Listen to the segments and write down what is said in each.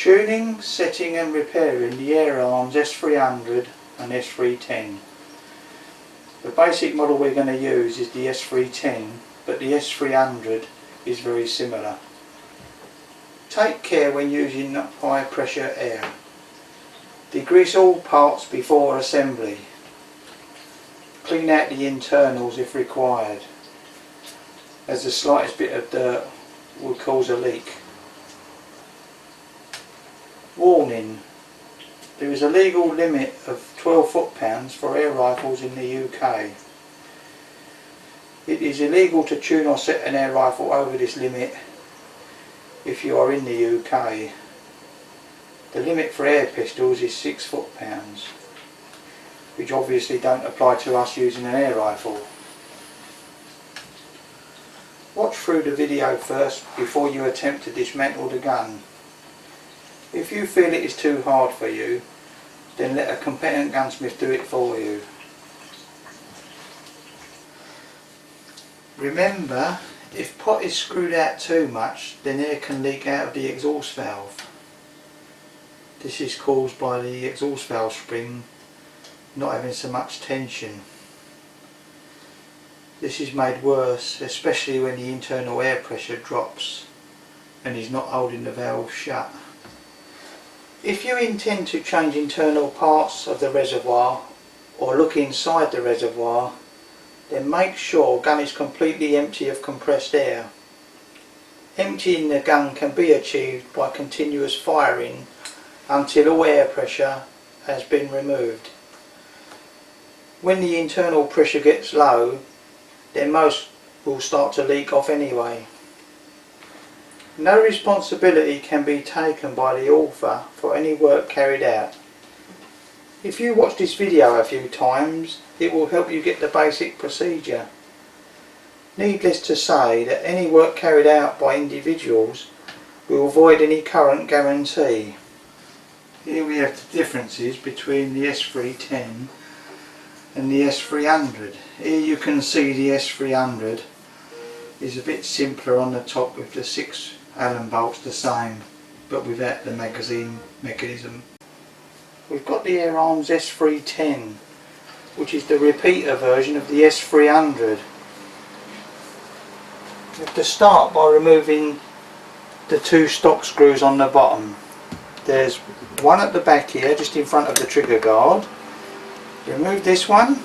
Tuning, setting and repairing the Arms S300 and S310. The basic model we're going to use is the S310, but the S300 is very similar. Take care when using high pressure air. Degrease all parts before assembly. Clean out the internals if required, as the slightest bit of dirt will cause a leak. Warning: there is a legal limit of 12 foot-pounds for air rifles in the UK. It is illegal to tune or set an air rifle over this limit if you are in the UK. The limit for air pistols is 6 foot-pounds, which obviously don't apply to us using an air rifle. Watch through the video first before you attempt to dismantle the gun. If you feel it is too hard for you, then let a competent gunsmith do it for you. Remember, if pot is screwed out too much, then air can leak out of the exhaust valve. This is caused by the exhaust valve spring not having so much tension. This is made worse, especially when the internal air pressure drops and is not holding the valve shut. If you intend to change internal parts of the reservoir or look inside the reservoir, then make sure gun is completely empty of compressed air. Emptying the gun can be achieved by continuous firing until all air pressure has been removed. When the internal pressure gets low, then most will start to leak off anyway. No responsibility can be taken by the author for any work carried out. If you watch this video a few times, it will help you get the basic procedure. Needless to say that any work carried out by individuals will void any current guarantee. Here we have the differences between the S310 and the S300. Here you can see the S300 is a bit simpler on the top with the 6 Allen bolts the same, but without the magazine mechanism. We've got the Arms S310, which is the repeater version of the S300. We have to start by removing the 2 stock screws on the bottom. There's one at the back here, just in front of the trigger guard. Remove this one,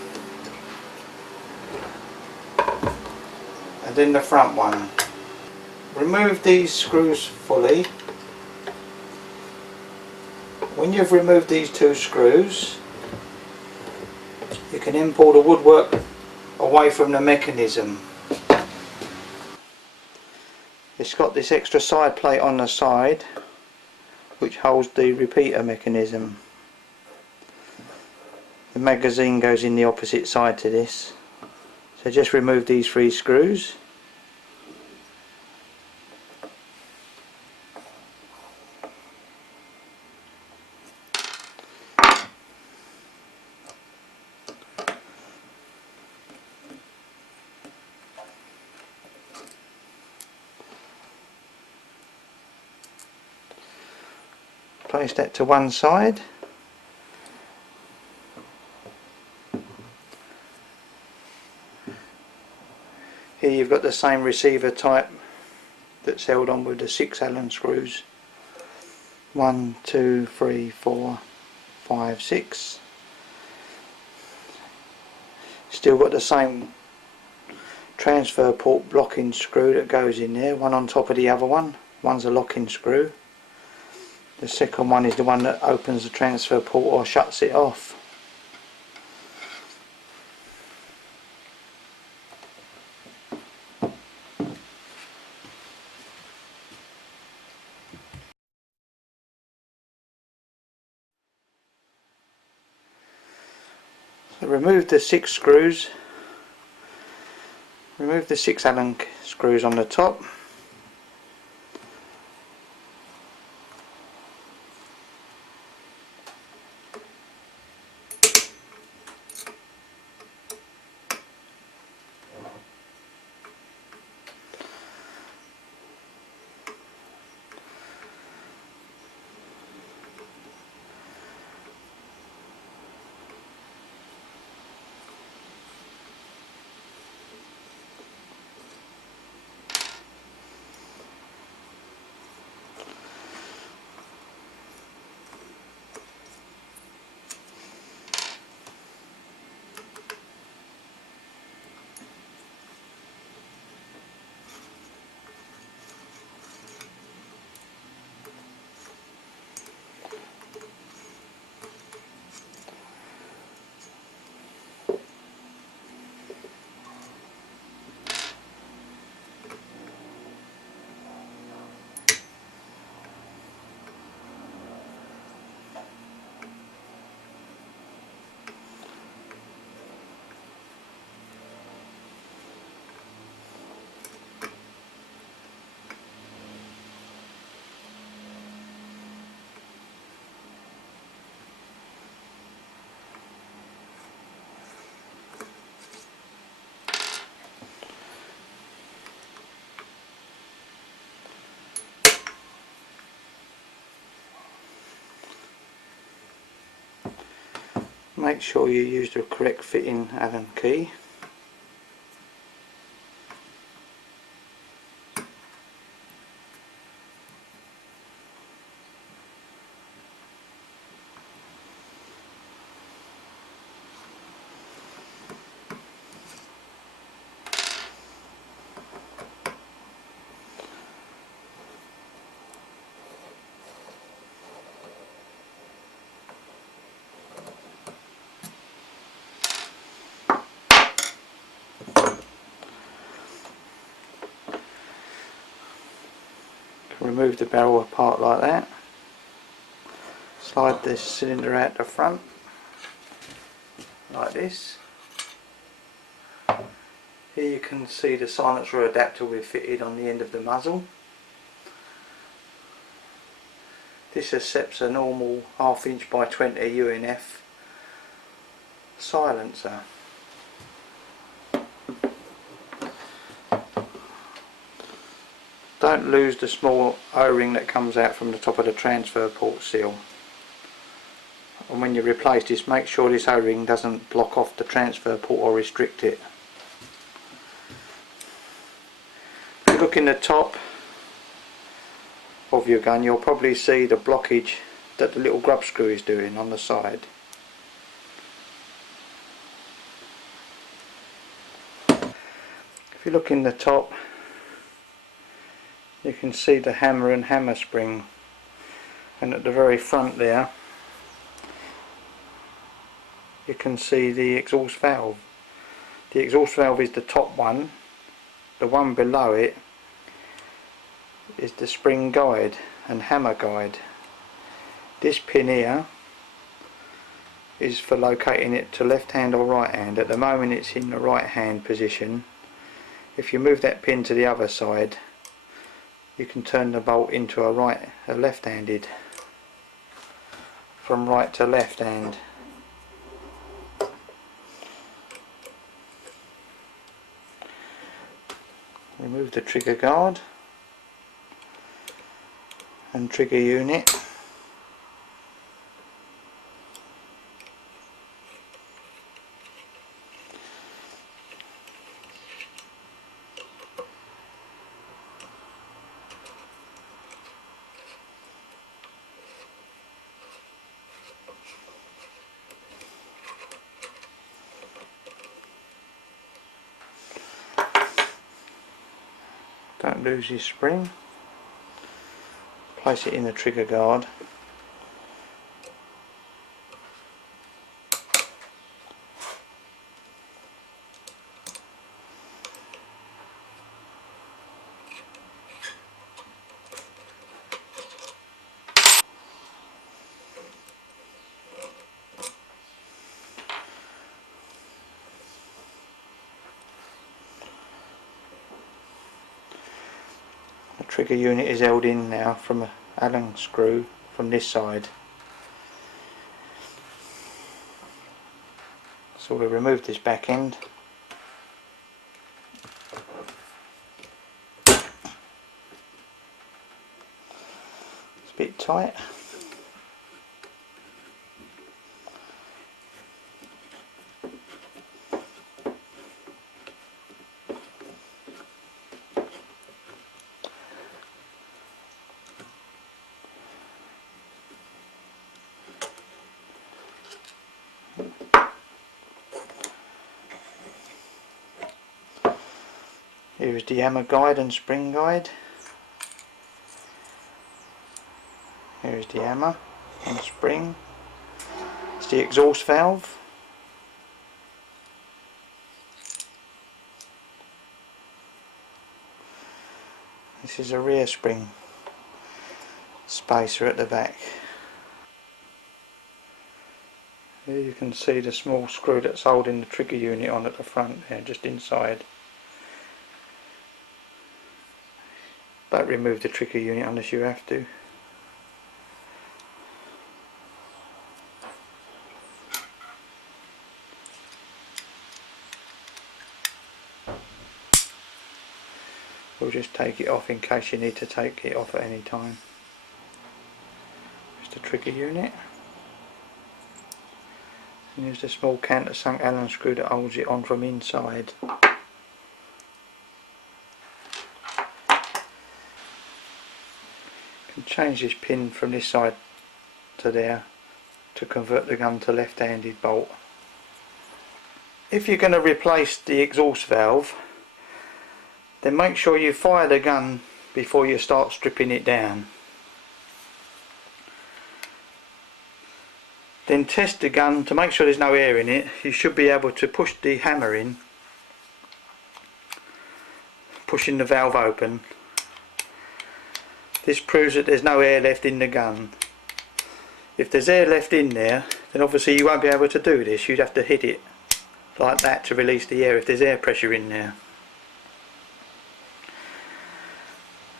and then the front one. Remove these screws fully. When you've removed these 2 screws, you can then pull the woodwork away from the mechanism. It's got this extra side plate on the side which holds the repeater mechanism. The magazine goes in the opposite side to this. So just remove these 3 screws. Place that to one side. Here you've got the same receiver type that's held on with the 6 Allen screws. 1, 2, 3, 4, 5, 6. Still got the same transfer port blocking screw that goes in there, one on top of the other one. One's a locking screw. The second one is the one that opens the transfer port or shuts it off. So remove the 6 screws. Remove the 6 Allen screws on the top. Make sure you use the correct fitting Allen key. Remove the barrel apart like that. Slide this cylinder out the front like this. Here you can see the silencer adapter we've fitted on the end of the muzzle. This accepts a normal 1/2 inch by 20 UNF silencer. Don't lose the small O-ring that comes out from the top of the transfer port seal. And when you replace this, make sure this O-ring doesn't block off the transfer port or restrict it. If you look in the top of your gun, you'll probably see the blockage that the little grub screw is doing on the side. If you look in the top, you can see the hammer and hammer spring, and at the very front there you can see the exhaust valve. The exhaust valve is the top one. The one below it is the spring guide and hammer guide. This pin here is for locating it to left hand or right hand. At the moment it's in the right hand position. If you move that pin to the other side, you can turn the bolt into a left-handed, from right to left hand. Remove the trigger guard and trigger unit. Don't lose your spring. Place it in the trigger guard. The trigger unit is held in now from an Allen screw from this side. So we'll remove this back end. It's a bit tight. Here is the hammer guide and spring guide. Here is the hammer and spring. It's the exhaust valve. This is a rear spring spacer at the back. Here you can see the small screw that's holding the trigger unit on at the front there, just inside. Don't remove the trigger unit unless you have to. We'll just take it off in case you need to take it off at any time. Just the trigger unit. And use the small countersunk Allen screw that holds it on from inside. You can change this pin from this side to there to convert the gun to left-handed bolt. If you're going to replace the exhaust valve, then make sure you fire the gun before you start stripping it down. Then test the gun to make sure there's no air in it. You should be able to push the hammer in, pushing the valve open. This proves that there's no air left in the gun. If there's air left in there, then obviously you won't be able to do this. You'd have to hit it like that to release the air if there's air pressure in there.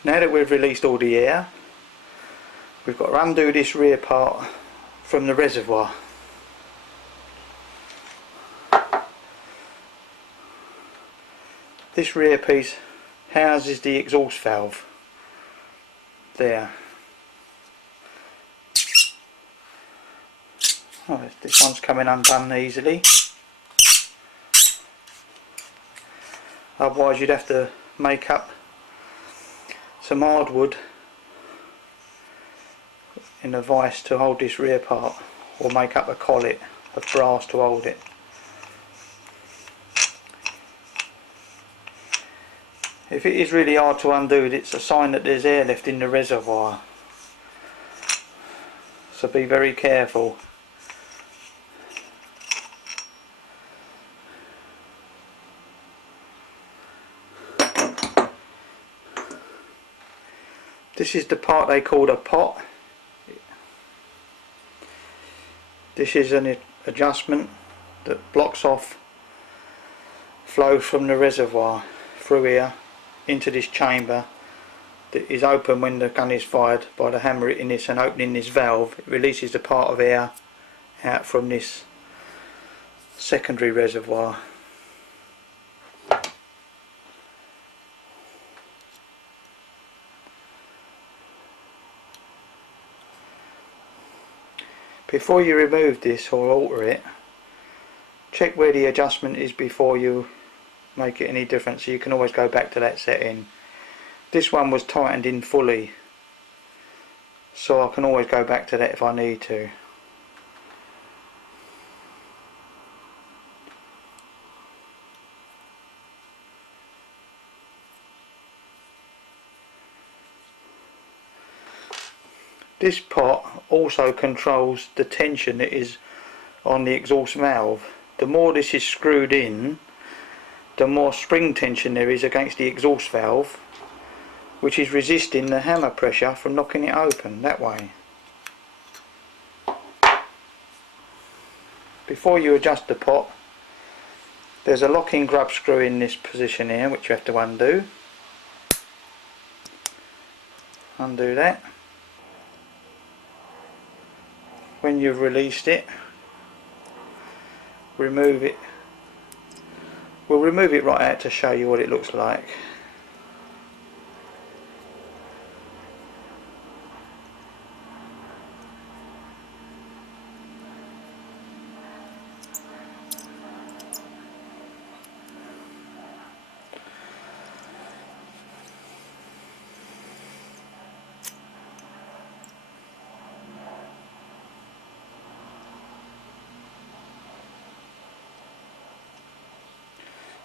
Now that we've released all the air, we've got to undo this rear part from the reservoir. This rear piece houses the exhaust valve there. Oh, this one's coming undone easily. Otherwise you'd have to make up some hardwood in a vise to hold this rear part, or make up a collet of brass to hold it. If it is really hard to undo, it's a sign that there's air left in the reservoir, so be very careful. This is the part they call a pot. This is an adjustment that blocks off flow from the reservoir through here into this chamber that is open when the gun is fired by the hammer hitting this and opening this valve. It releases a part of air out from this secondary reservoir. Before you remove this or alter it, check where the adjustment is before you make it any different, so you can always go back to that setting. This one was tightened in fully, so I can always go back to that if I need to. This pot also controls the tension that is on the exhaust valve. The more this is screwed in, the more spring tension there is against the exhaust valve, which is resisting the hammer pressure from knocking it open that way. Before you adjust the pot, there's a locking grub screw in this position here which you have to undo. Undo that. When you've released it, remove it. We'll remove it right out to show you what it looks like.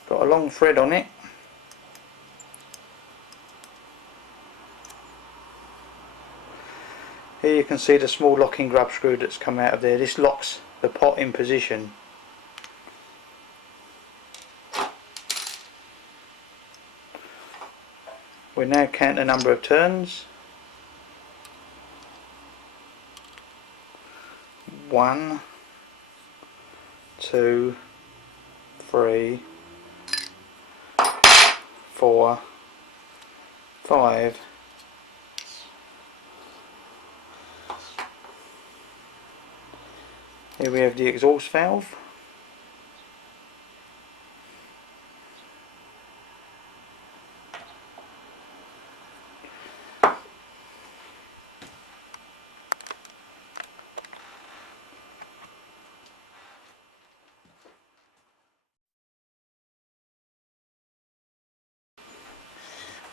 Got a long thread on it. Here you can see the small locking grub screw that's come out of there. This locks the pot in position. We'll now count the number of turns. 1, 2, 3, 4, 5, 6. Here we have the exhaust valve.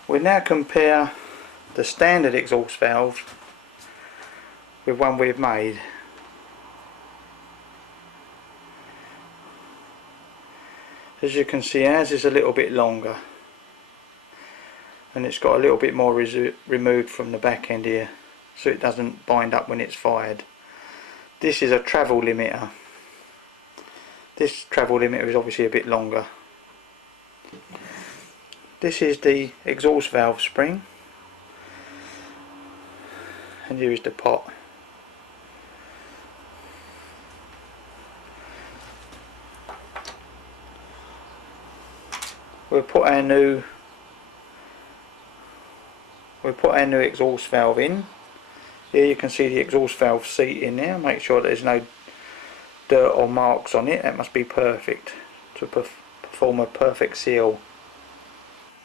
We now compare the standard exhaust valve with one we've made. As you can see, ours is a little bit longer and it's got a little bit more removed from the back end here, so it doesn't bind up when it's fired. This is a travel limiter. This travel limiter is obviously a bit longer. This is the exhaust valve spring, and here is the pot. We'll put our new exhaust valve in. Here you can see the exhaust valve seat in there. Make sure there's no dirt or marks on it. That must be perfect to perform a perfect seal.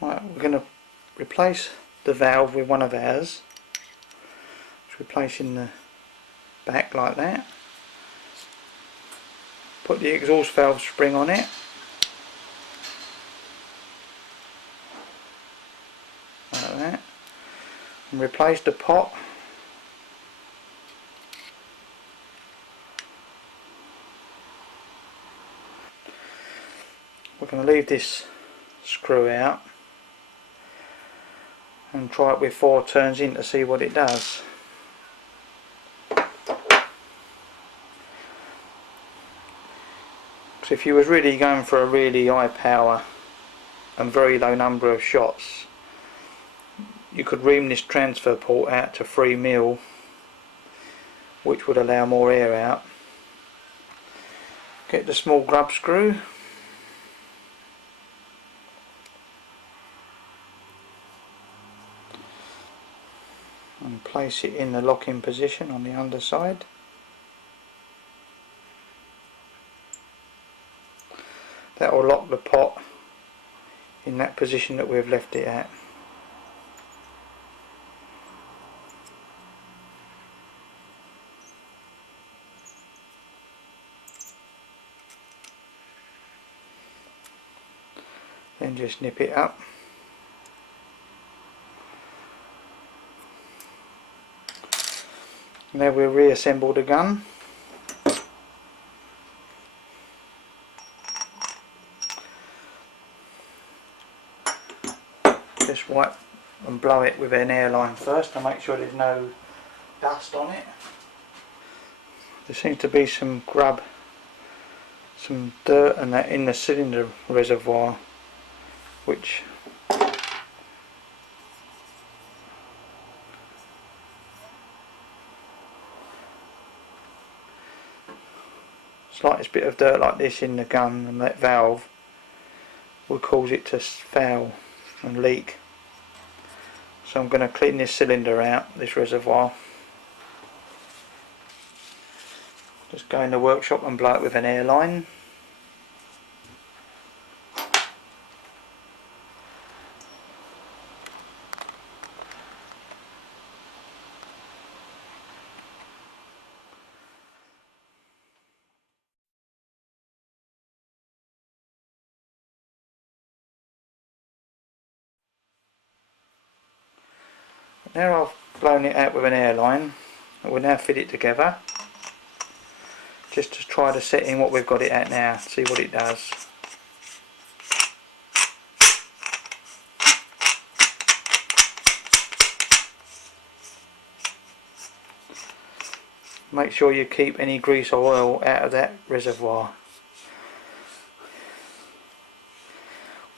Right, we're going to replace the valve with one of ours. Just replacing the back like that. Put the exhaust valve spring on it. Like that. And replace the pot. We're going to leave this screw out and try it with 4 turns in to see what it does. So if you was really going for a really high power and very low number of shots, you could ream this transfer port out to 3mm, which would allow more air out. Get the small grub screw and place it in the locking position on the underside. That will lock the pot in that position that we've left it at. Then just nip it up. Now we'll reassemble the gun. Just wipe and blow it with an airline first to make sure there's no dust on it. There seems to be some grub, some dirt and that in the cylinder reservoir, which slightest bit of dirt like this in the gun and that valve will cause it to foul and leak. So I'm going to clean this cylinder out, this reservoir. Just go in the workshop and blow it with an airline. Now I've blown it out with an airline, we'll now fit it together just to try the setting what we've got it at now, see what it does. Make sure you keep any grease or oil out of that reservoir.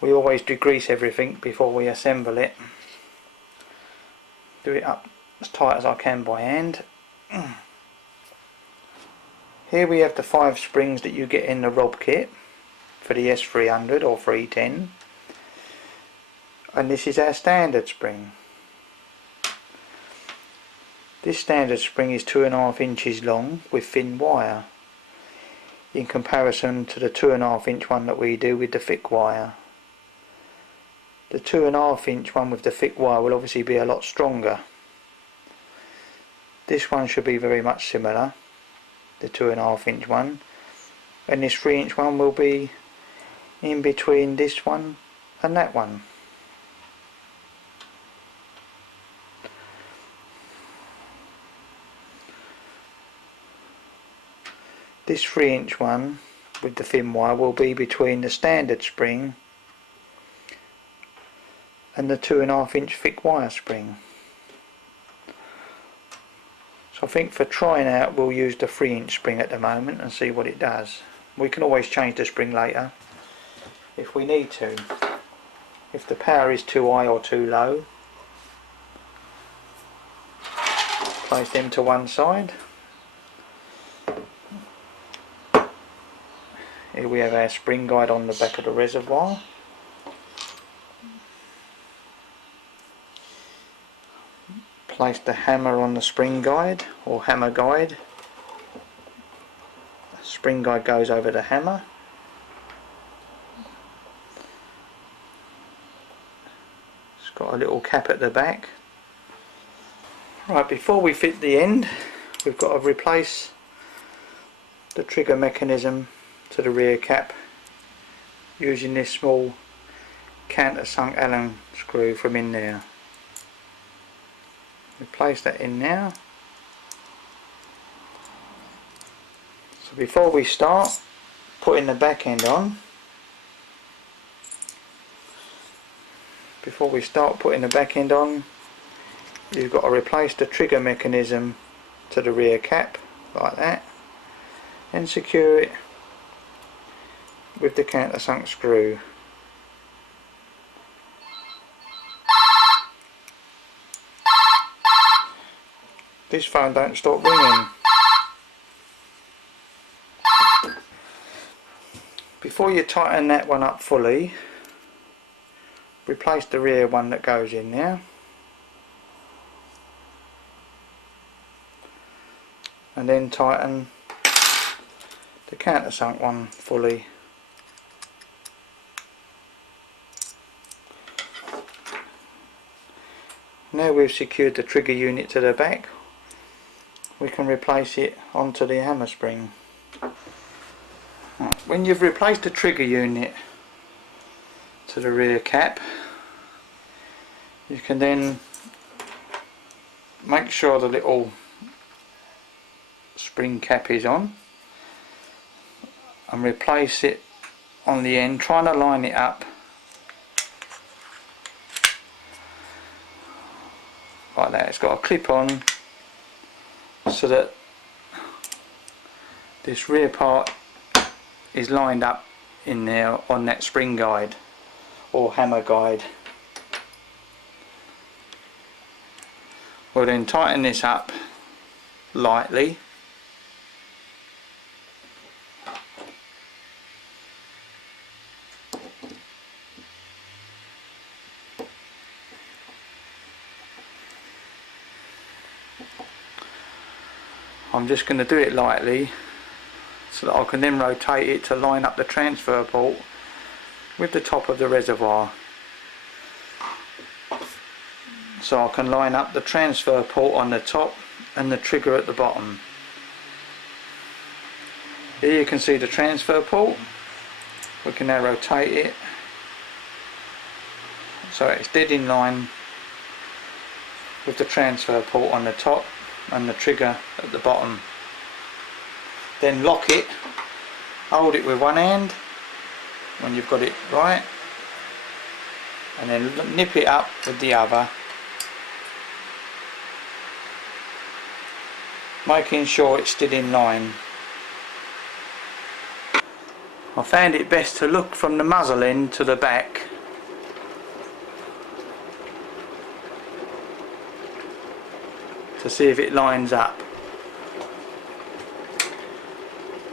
We always degrease everything before we assemble it. Do it up as tight as I can by hand. Here we have the 5 springs that you get in the Rob kit for the S300 or 310, and this is our standard spring. This standard spring is 2.5 inches long with thin wire, in comparison to the 2.5 inch one that we do with the thick wire. The 2.5 inch one with the thick wire will obviously be a lot stronger. This one should be very much similar, the 2.5 inch one, and this 3 inch one will be in between this one and that one. This 3-inch one with the thin wire will be between the standard spring and the 2.5-inch thick wire spring. So I think for trying out we'll use the 3-inch spring at the moment and see what it does. We can always change the spring later if we need to. If the power is too high or too low, place them to one side. Here we have our spring guide on the back of the reservoir. Place the hammer on the spring guide or hammer guide. The spring guide goes over the hammer. It's got a little cap at the back. Right, before we fit the end, we've got to replace the trigger mechanism to the rear cap using this small countersunk Allen screw from in there. We place that in now. So before we start putting the back end on, you've got to replace the trigger mechanism to the rear cap like that and secure it with the countersunk screw. This phone don't stop ringing. Before you tighten that one up fully, replace the rear one that goes in there. And then tighten the countersunk one fully. Now we've secured the trigger unit to the back, we can replace it onto the hammer spring. When you've replaced the trigger unit to the rear cap, you can then make sure the little spring cap is on and replace it on the end, trying to line it up like that. It's got a clip on so that this rear part is lined up in there on that spring guide or hammer guide. We'll then tighten this up lightly. I'm just going to do it lightly so that I can then rotate it to line up the transfer port with the top of the reservoir. So I can line up the transfer port on the top and the trigger at the bottom. Here you can see the transfer port. We can now rotate it so it's dead in line with the transfer port on the top and the trigger at the bottom. Then lock it, hold it with one hand when you've got it right, and then nip it up with the other, making sure it's still in line. I found it best to look from the muzzle end to the back to see if it lines up.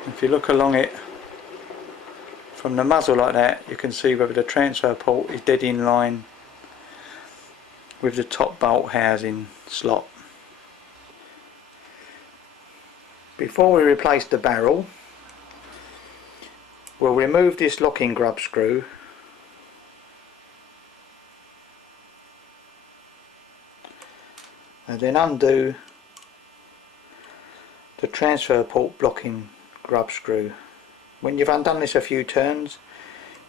If you look along it from the muzzle like that, you can see whether the transfer port is dead in line with the top bolt housing slot. Before we replace the barrel, we'll remove this locking grub screw and then undo the transfer port blocking grub screw. When you've undone this a few turns,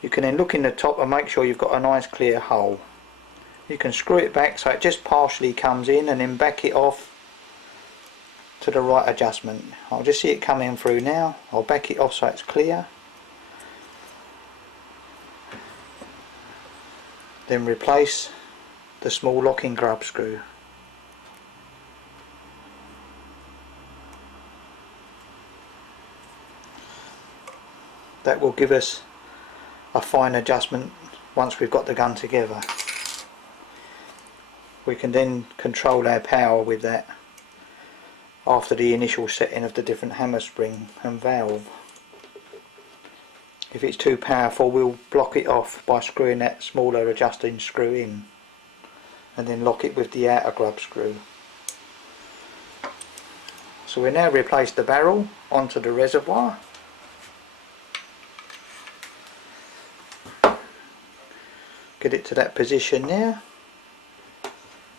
you can then look in the top and make sure you've got a nice clear hole. You can screw it back so it just partially comes in and then back it off to the right adjustment. I'll just see it coming through now. I'll back it off so it's clear. Then replace the small locking grub screw. That will give us a fine adjustment once we've got the gun together. We can then control our power with that after the initial setting of the different hammer spring and valve. If it's too powerful, we'll block it off by screwing that smaller adjusting screw in and then lock it with the outer grub screw. So we now replace the barrel onto the reservoir. Get it to that position there.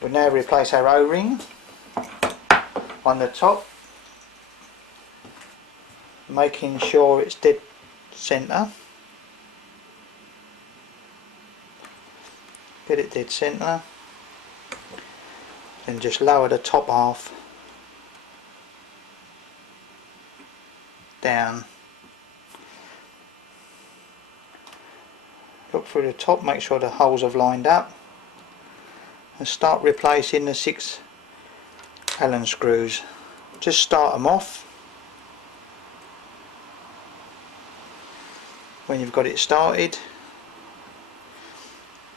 We'll now replace our O-ring on the top, making sure it's dead centre. Get it dead centre, then just lower the top half down. Look through the top, make sure the holes have lined up, and start replacing the 6 Allen screws. Just start them off. When you've got it started,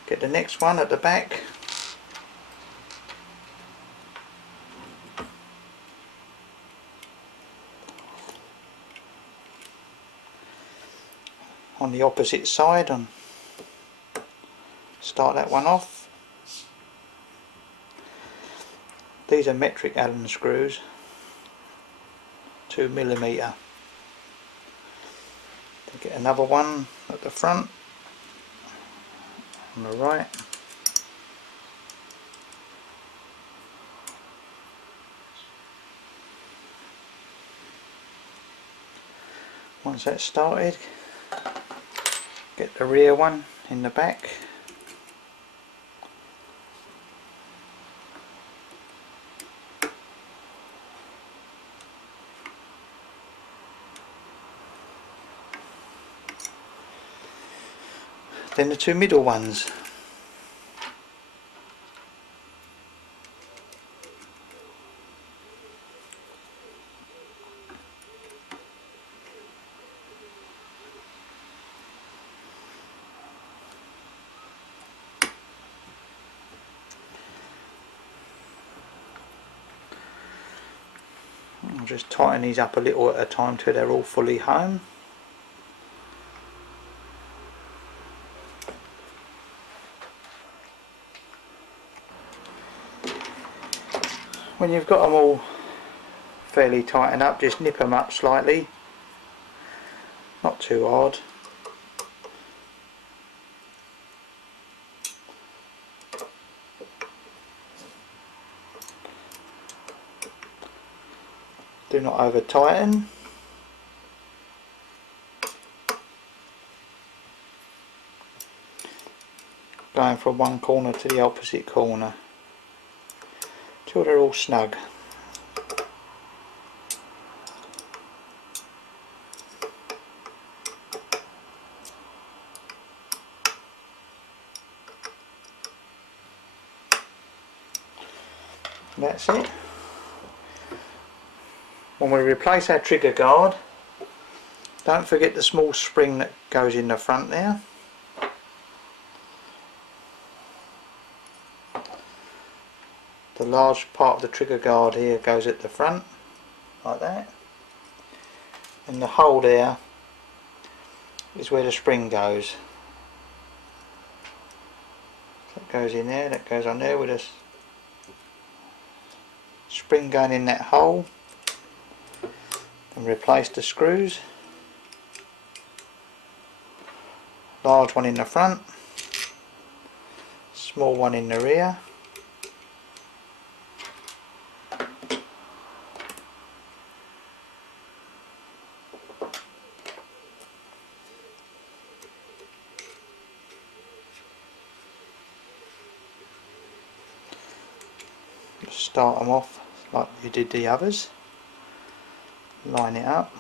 get the next one at the back. On the opposite side, and start that one off. These are metric Allen screws, 2mm. Get another one at the front on the right. Once that's started, get the rear one in the back. Then the 2 middle ones. I'll just tighten these up a little at a time till they're all fully home. When you've got them all fairly tightened up, just nip them up slightly, not too hard. Do not over tighten. Going from one corner to the opposite corner till they're all snug. That's it. When we replace our trigger guard, don't forget the small spring that goes in the front there. The large part of the trigger guard here goes at the front, like that. And the hole there is where the spring goes. That goes in there, that goes on there with a spring going in that hole. And replace the screws. Large one in the front, small one in the rear. Just start them off like you did the others. line it up.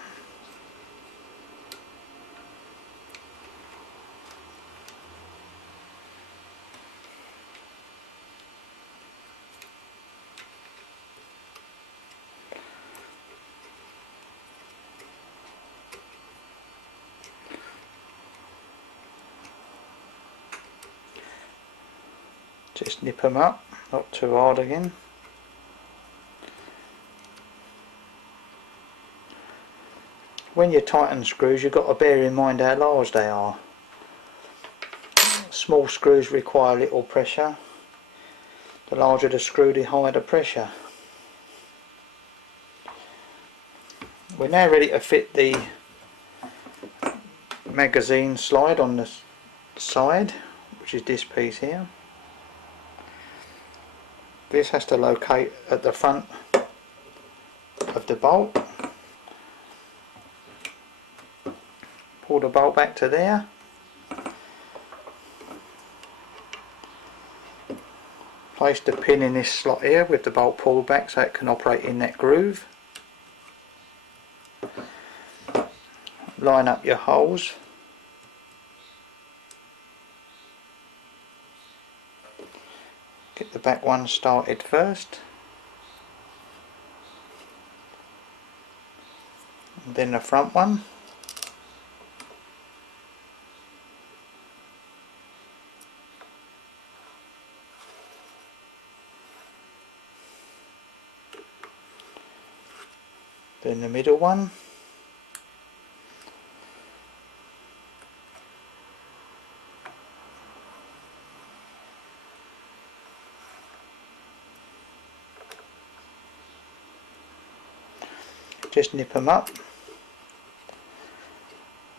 Just nip them up, not too hard again. When you tighten screws, you've got to bear in mind how large they are. Small screws require little pressure. The larger the screw, the higher the pressure. We're now ready to fit the magazine slide on the side, which is this piece here. This has to locate at the front of the bolt. Pull the bolt back to there. Place the pin in this slot here with the bolt pulled back so it can operate in that groove. Line up your holes. Get the back one started first, and then the front one. Then the middle one. Just nip them up.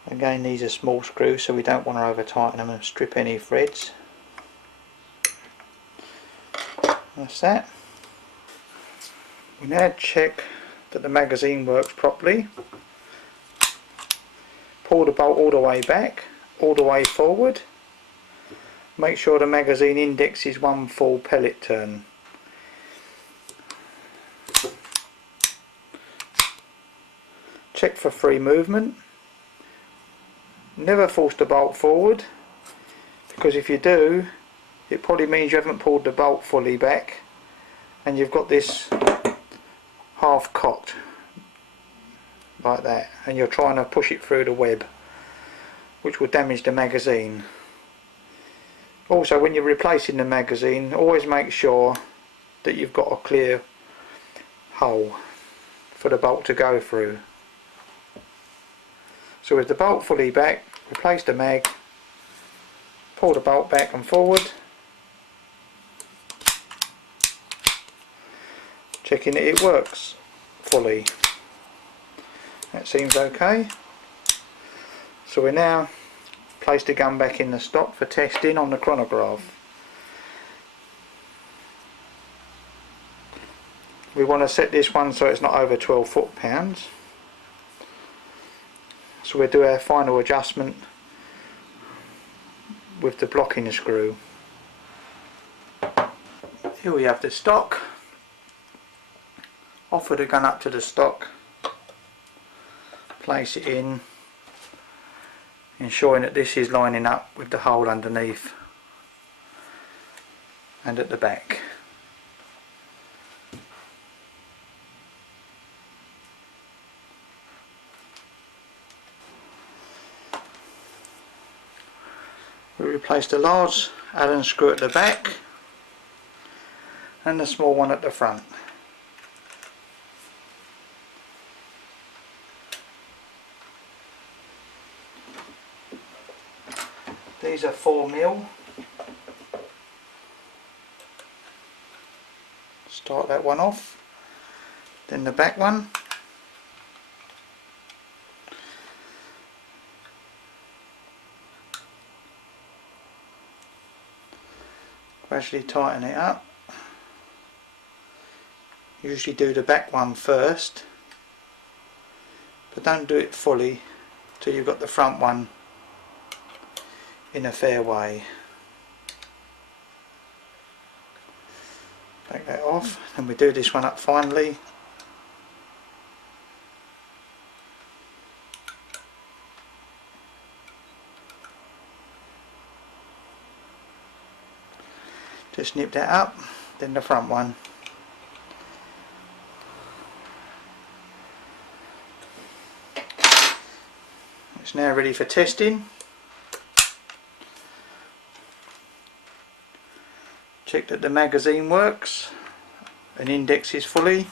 Again, these are small screws, so we don't want to over tighten them and strip any threads. That's that. We now check that the magazine works properly. Pull the bolt all the way back, all the way forward. Make sure the magazine index is one full pellet turn. Check for free movement. Never force the bolt forward, because if you do, it probably means you haven't pulled the bolt fully back and you've got this half cocked like that, and you're trying to push it through the web, which will damage the magazine. Also, when you're replacing the magazine, always make sure that you've got a clear hole for the bolt to go through. So with the bolt fully back, replace the mag, pull the bolt back and forward, checking that it works fully. That seems okay. So we now place the gun back in the stock for testing on the chronograph. We want to set this one so it's not over 12 foot-pounds. So we'll do our final adjustment with the blocking screw. Here we have the stock. Offer the gun up to the stock. Place it in, ensuring that this is lining up with the hole underneath and at the back. We replace the large Allen screw at the back and the small one at the front. These are 4mm. Start that one off, then the back one. Gradually tighten it up. Usually do the back one first, but don't do it fully till you've got the front one in a fair way. Take that off, and we do this one up finally. Just nip that up, then the front one. It's now ready for testing. Check that the magazine works and indexes fully.